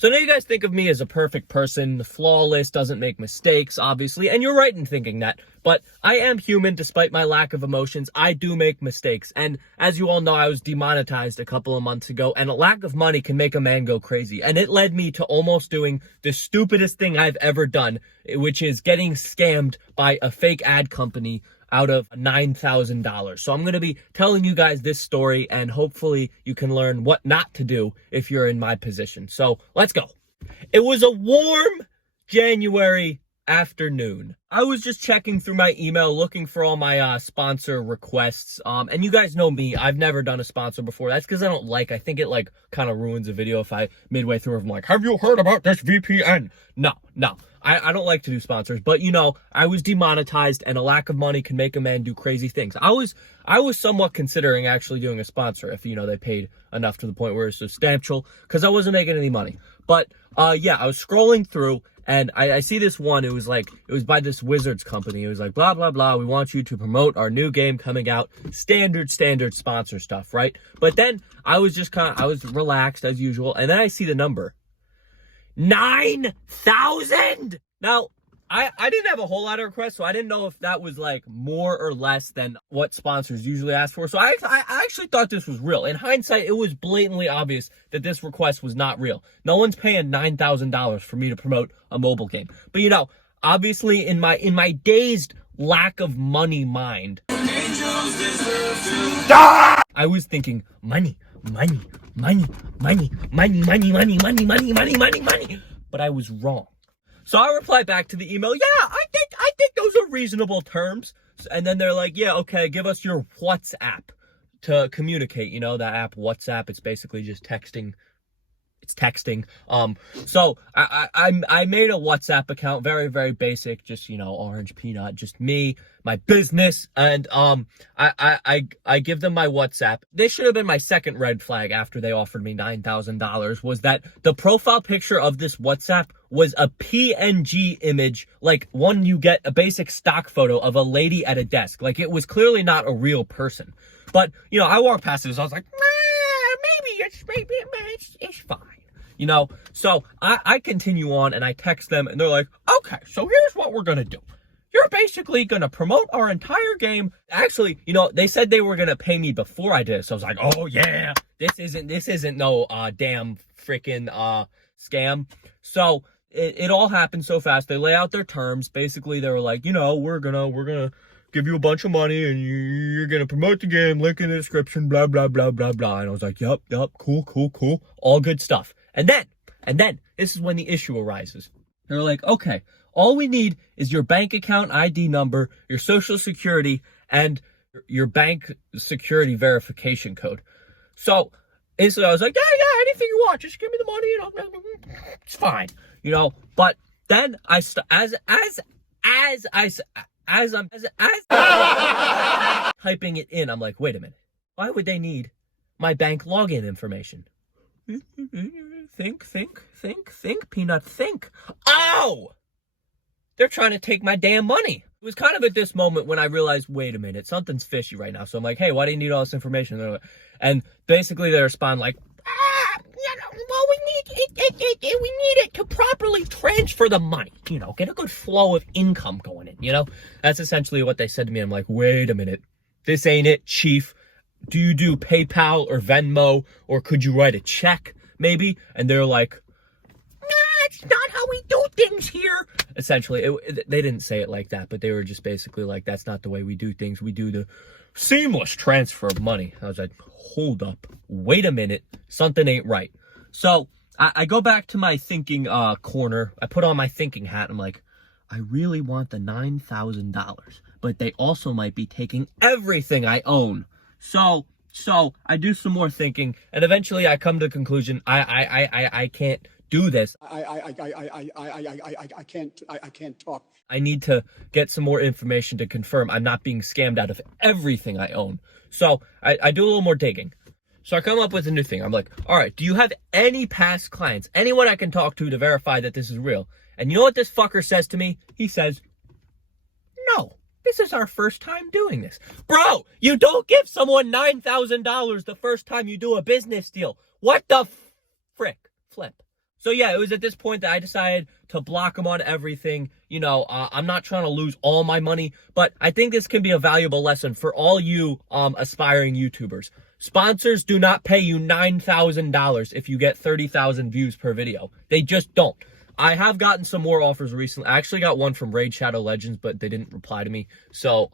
So now you guys think of me as a perfect person, flawless, doesn't make mistakes, obviously, and you're right in thinking that. But I am human despite my lack of emotions. I do make mistakes. And as you all know, I was demonetized a couple of months ago, and a lack of money can make a man go crazy. And it led me to almost doing the stupidest thing I've ever done, which is getting scammed by a fake ad company out of $9,000. So I'm going to be telling you guys this story, and hopefully you can learn what not to do if you're in my position. So let's go. It was a warm January afternoon. I was just checking through my email, looking for all my sponsor requests. And you guys know me, I've never done a sponsor before. That's because I think it kind of ruins a video if I midway through I'm like, have you heard about this VPN? No. I don't like to do sponsors, but I was demonetized, and a lack of money can make a man do crazy things. I was somewhat considering actually doing a sponsor if, they paid enough to the point where it's substantial, because I wasn't making any money. But, yeah, I was scrolling through, and I see this one. It was by this Wizards company. It was like, blah, blah, blah. We want you to promote our new game coming out. Standard sponsor stuff, right? But then I was relaxed as usual. And then I see the number. 9,000! Now, I didn't have a whole lot of requests, so I didn't know if that was more or less than what sponsors usually ask for. So I actually thought this was real. In hindsight, it was blatantly obvious that this request was not real. No one's paying $9,000 for me to promote a mobile game. But obviously in my dazed lack of money mind, I was thinking money. But I was wrong. So I replied back to the email, yeah, I think those are reasonable terms. And then they're like, yeah, okay, give us your WhatsApp to communicate. That app WhatsApp, it's basically just texting. It's texting. So I made a WhatsApp account, very, very basic, just, Orangepeanut, just me, my business, and I give them my WhatsApp. This should have been my second red flag after they offered me $9,000, was that the profile picture of this WhatsApp was a PNG image, like one you get a basic stock photo of a lady at a desk. Like, it was clearly not a real person. But, I walked past this, I was like, maybe it's fine. So I continue on, and I text them, and they're like, okay, so here's what we're going to do. You're basically going to promote our entire game. Actually, they said they were going to pay me before I did it. So I was like, oh yeah, this isn't no damn freaking scam. So it all happened so fast. They lay out their terms. Basically, they were like, we're gonna give you a bunch of money, and you're gonna promote the game, link in the description, blah, blah, blah, blah, blah. And I was like, yup, cool. All good stuff. And then, this is when the issue arises. They're like, okay, all we need is your bank account ID number, your social security, and your bank security verification code. So instantly I was like, yeah, anything you want, just give me the money, it's fine, But then as I'm typing it in, I'm like, wait a minute, why would they need my bank login information? Think, Peanut, think. Oh! They're trying to take my damn money. It was kind of at this moment when I realized, wait a minute, something's fishy right now. So I'm like, hey, why do you need all this information? And basically they respond like, well, we need it to properly transfer the money, get a good flow of income going in, That's essentially what they said to me. I'm like, wait a minute, this ain't it, chief. Do you do PayPal or Venmo, or could you write a check maybe? And they're like, it's not how we do things here. Essentially, they didn't say it like that, but they were just basically like, that's not the way we do things. We do the seamless transfer of money. I was like, hold up, wait a minute, something ain't right. So I go back to my thinking corner. I put on my thinking hat. I'm like, I really want the $9,000, but they also might be taking everything I own. So I do some more thinking, and eventually I come to the conclusion I can't do this. I can't talk. I need to get some more information to confirm I'm not being scammed out of everything I own. So I do a little more digging. So I come up with a new thing. I'm like, all right, do you have any past clients, anyone I can talk to verify that this is real? And you know what this fucker says to me? He says, no, this is our first time doing this. Bro, you don't give someone $9,000 the first time you do a business deal. What the flip? So yeah, it was at this point that I decided to block them on everything. You know, I'm not trying to lose all my money, but I think this can be a valuable lesson for all you aspiring YouTubers. Sponsors do not pay you $9,000 if you get 30,000 views per video. They just don't. I have gotten some more offers recently. I actually got one from Raid Shadow Legends, but they didn't reply to me. So,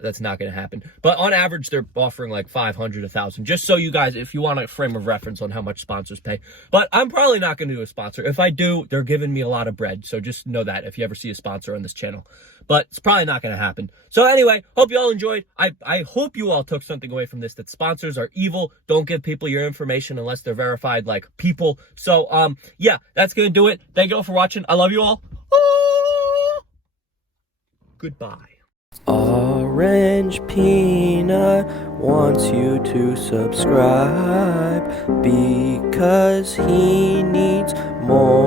that's not going to happen. But on average, they're offering like 500, 1,000. Just so you guys, if you want a frame of reference on how much sponsors pay. But I'm probably not going to do a sponsor. If I do, they're giving me a lot of bread. So just know that if you ever see a sponsor on this channel. But it's probably not going to happen. So anyway, hope you all enjoyed. I hope you all took something away from this, that sponsors are evil. Don't give people your information unless they're verified like people. So, yeah, that's going to do it. Thank you all for watching. I love you all. Goodbye. Orangepeanut wants you to subscribe because he needs more